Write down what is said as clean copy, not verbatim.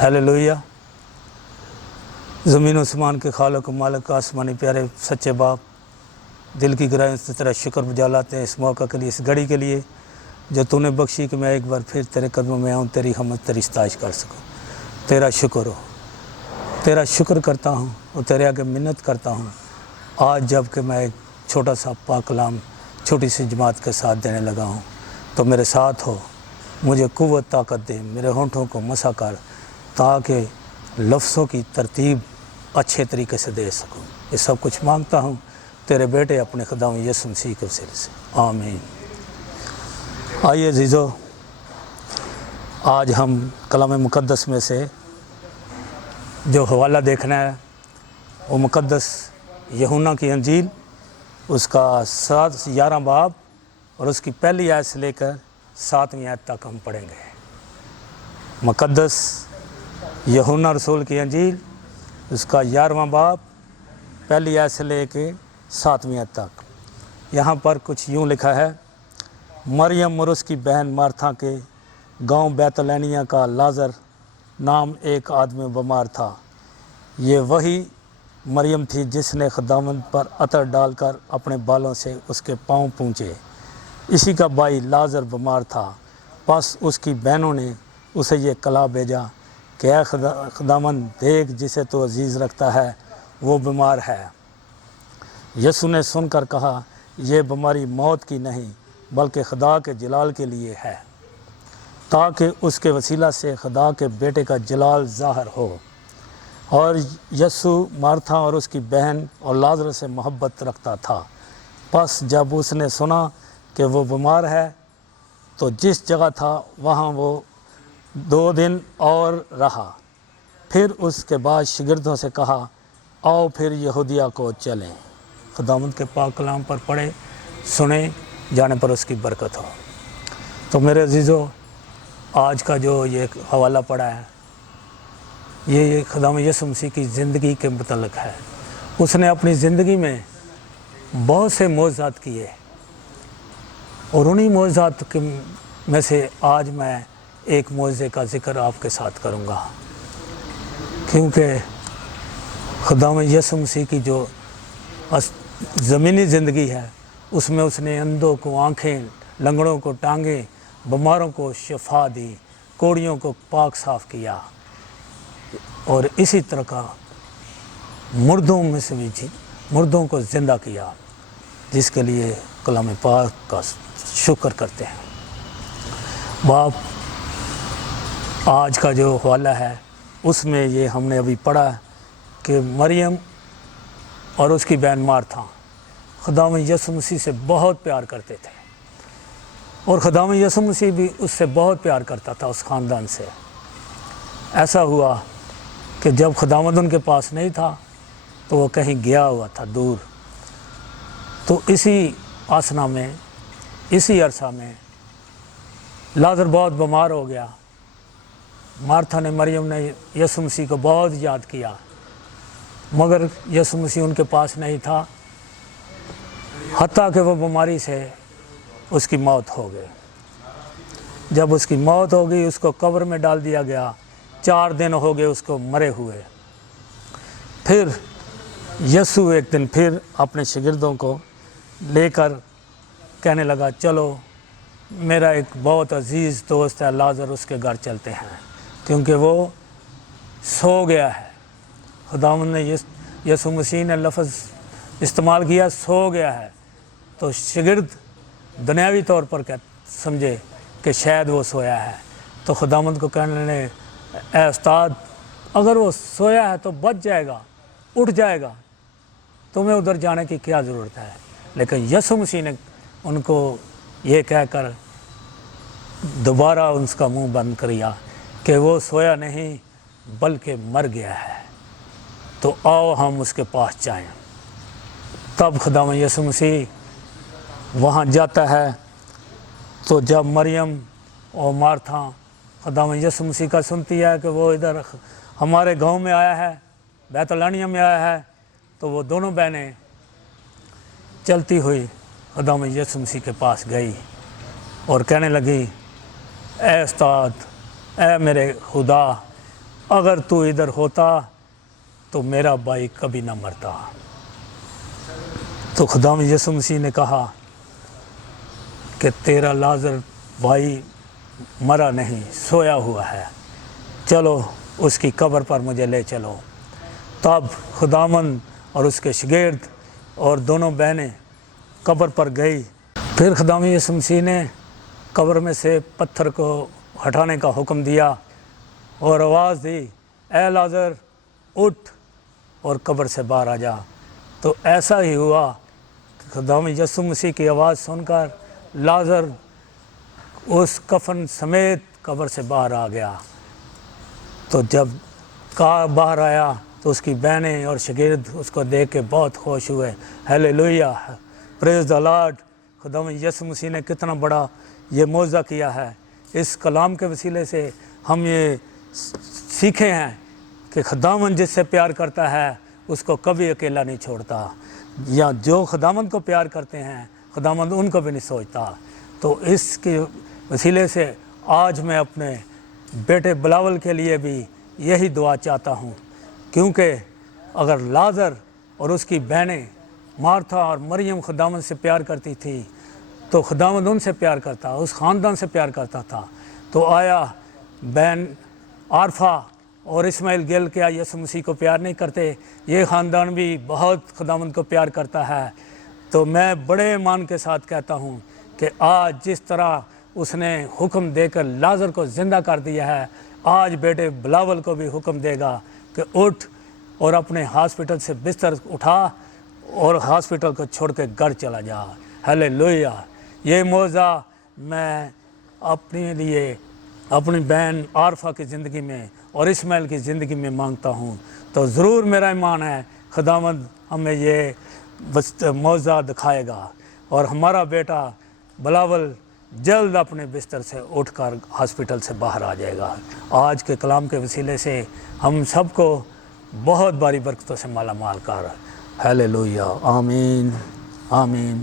Hallelujah. ज़मीन आसमान के खालिक मालिक आसमानी प्यारे सच्चे बाप, दिल की गहराइयों से तेरा शुक्र बजा लाते हैं इस मौका के लिए, इस घड़ी के लिए जो तूने बख्शी कि मैं एक बार फिर तेरे कदमों में आऊँ, तेरी हमद तेरी सताइश कर सकूँ। तेरा शुक्र हो, तेरा शुक्र करता हूँ और तेरे आगे मिन्नत करता हूँ। आज जब कि मैं एक छोटा सा पाक कलाम छोटी सी जमात के साथ देने लगा हूँ, तो मेरे साथ हो, मुझे कुव्वत ताकत दे, मेरे होंठों को मसा कर ताकि लफ्ज़ों की तरतीब अच्छे तरीके से दे सकूँ। ये सब कुछ मांगता हूँ तेरे बेटे अपने खुदा यीशु मसीह के वसीले से, आमीन। आइए अज़ीज़ो, आज हम कलाम मुक़द्दस में से जो हवाला देखना है वो मुक़द्दस यूहन्ना की अंजील, उसका 11 बाब और उसकी पहली आयत से लेकर 7वीं आयत तक हम पढ़ेंगे। मुक़द्दस यूहन्ना रसूल की अंजील, उसका 11वां बाब पहली आयत से लेकर 7वीं आयत तक। यहाँ पर कुछ यूँ लिखा है, मरियम और उसकी बहन मार्था के गांव बैतलहनिया का लाजर नाम एक आदमी बीमार था। ये वही मरियम थी जिसने खुदावंद पर अतर डालकर अपने बालों से उसके पांव पूंछे। इसी का भाई लाजर बीमार था। बस उसकी बहनों ने उसे ये कला भेजा कि ऐ खुदावंद, देख जिसे तो अजीज़ रखता है वो बीमार है। यसु ने सुनकर कहा, ये बीमारी मौत की नहीं बल्कि खुदा के जलाल के लिए है, ताकि उसके वसीला से खुदा के बेटे का जलाल ज़ाहिर हो। और यसु मार्था और उसकी बहन और लाजर से मोहब्बत रखता था। बस जब उसने सुना कि वो बीमार है तो जिस जगह था वहाँ वो 2 दिन और रहा। फिर उसके बाद शागिर्दों से कहा, आओ फिर यहूदिया को चलें। खुदावंद के पाक कलाम पर पढ़े सुने जाने पर उसकी बरकत हो। तो मेरे अजीज़ों, आज का जो ये हवाला पड़ा है ये खुदावंद यीशु मसीह की ज़िंदगी के मुतल्लिक़ है। उसने अपनी ज़िंदगी में बहुत से मोज़ात किए और उन्हीं मोज़ात के में से आज मैं एक मोज़े का ज़िक्र आपके साथ करूँगा, क्योंकि खुदावंद यीशु मसीह की जो ज़मीनी ज़िंदगी है उसमें उसने अंधों को आँखें, लंगड़ों को टांगें, बीमारों को शिफा दी, कोड़ियों को पाक साफ़ किया और इसी तरह का मुर्दों में से भी मुर्दों को ज़िंदा किया, जिसके लिए कलाम पाक का शुक्र करते हैं। बाप, आज का जो हवाला है उसमें ये हमने अभी पढ़ा कि मरियम और उसकी बहन मार्था खुदावंद यीशु मसीह से बहुत प्यार करते थे और खुदावंद यीशु मसीह भी उससे बहुत प्यार करता था, उस ख़ानदान से। ऐसा हुआ कि जब खुदावंद उनके पास नहीं था तो वो कहीं गया हुआ था दूर। तो इसी आसना में, इसी अरसा में लाजर बहुत बीमार हो गया। मार्था ने, मरियम ने यीशु मसीह को बहुत याद किया, मगर यीशु मसीह उनके पास नहीं था, हत्ता कि वो बीमारी से उसकी मौत हो गई। जब उसकी मौत हो गई उसको कब्र में डाल दिया गया। 4 दिन हो गए उसको मरे हुए। फिर यीशु एक दिन फिर अपने शागिर्दों को लेकर कहने लगा, चलो मेरा एक बहुत अजीज़ दोस्त है लाजर, उसके घर चलते हैं, क्योंकि वो सो गया है। खुदावंद ने यीशु मसीह ने लफ्ज़ इस्तेमाल किया, सो गया है। तो शागिर्द दुनियावी तौर पर समझे कि शायद वो सोया है। तो खुदावंद को कहने लगे, ऐ उस्ताद, अगर वो सोया है तो बच जाएगा, उठ जाएगा, तुम्हें उधर जाने की क्या ज़रूरत है। लेकिन यीशु मसीह ने उनको ये कहकर दोबारा उसका मुंह बंद कर दिया कि वो सोया नहीं बल्कि मर गया है, तो आओ हम उसके पास जाएं। तब खुदावंद यीशु मसीह वहाँ जाता है। तो जब मरियम और मार्था खुदावंद यीशु मसीह का सुनती है कि वो इधर हमारे गांव में आया है, बैतलहनिया में आया है, तो वो दोनों बहनें चलती हुई खुदावंद यीशु मसीह के पास गई और कहने लगी, ऐ उस्ताद, ऐ मेरे खुदा, اگر تو ادھر ہوتا تو میرا بھائی کبھی نہ مرتا۔ تو خداوند یسوع مسیح نے کہا کہ تیرا لازر بھائی مرا نہیں، سویا ہوا ہے، چلو اس کی قبر پر مجھے لے چلو۔ تب خداوند اور اس کے شاگرد اور دونوں بہنیں قبر پر گئی۔ پھر خداوند یسوع مسیح نے قبر میں سے پتھر کو ہٹانے کا حکم دیا اور آواز دی، اے لازر اٹھ اور قبر سے باہر آ جا۔ تو ایسا ہی ہوا کہ خداوند یسوع مسیح کی آواز سن کر لازر اس کفن سمیت قبر سے باہر آ گیا۔ تو جب باہر آیا تو اس کی بہنیں اور شاگرد اس کو دیکھ کے بہت خوش ہوئے۔ ہیلیلویا، پریز دی لارڈ۔ خداوند یسوع مسیح نے کتنا بڑا یہ معجزہ کیا ہے۔ اس کلام کے وسیلے سے ہم یہ سیکھے ہیں کہ خداوند جس سے پیار کرتا ہے اس کو کبھی اکیلا نہیں چھوڑتا، یا جو خداوند کو پیار کرتے ہیں خداوند ان کو بھی نہیں سوچتا۔ تو اس کے وسیلے سے آج میں اپنے بیٹے بلاول کے لیے بھی یہی دعا چاہتا ہوں، کیونکہ اگر لازر اور اس کی بہنیں مارتھا اور مریم خداوند سے پیار کرتی تھی تو خداوند ان سے پیار کرتا، اس خاندان سے پیار کرتا تھا۔ تو آیا بہن عارفہ اور اسماعیل گل کیا یسوع مسیح کو پیار نہیں کرتے؟ یہ خاندان بھی بہت خداوند کو پیار کرتا ہے۔ تو میں بڑے ایمان کے ساتھ کہتا ہوں کہ آج جس طرح اس نے حکم دے کر لازر کو زندہ کر دیا ہے، آج بیٹے بلاول کو بھی حکم دے گا کہ اٹھ اور اپنے ہاسپٹل سے بستر اٹھا اور ہاسپٹل کو چھوڑ کے گھر چلا جا۔ ہیلیلویا۔ یہ معجزہ میں اپنے لیے اپنی بہن عارفہ کی زندگی میں اور اسماعیل کی زندگی میں مانگتا ہوں۔ تو ضرور میرا ایمان ہے خداوند ہمیں یہ معجزہ دکھائے گا اور ہمارا بیٹا بلاول جلد اپنے بستر سے اٹھ کر ہاسپٹل سے باہر آ جائے گا۔ آج کے کلام کے وسیلے سے ہم سب کو بہت باری برکتوں سے مالا مال کر۔ ہیلیلویا، آمین آمین۔